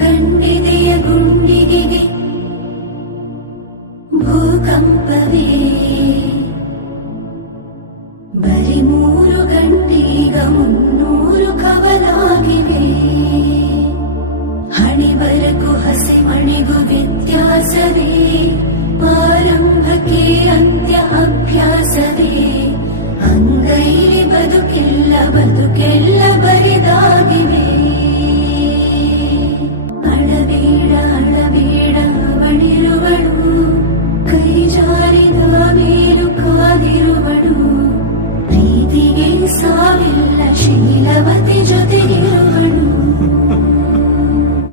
ಗಂಡಿದೆಯ ಗುಂಡಿಗೆಗೆ ಭೂಕಂಪವೇ ಬರಿ 3 ಗಂಟೀಗ 300 ಕವಲಾಗಿವೆ. ಹಣಿ ಬರಕು ಹಸಿ ಮಣಿಗೂ ವ್ಯತ್ಯಾಸವೇ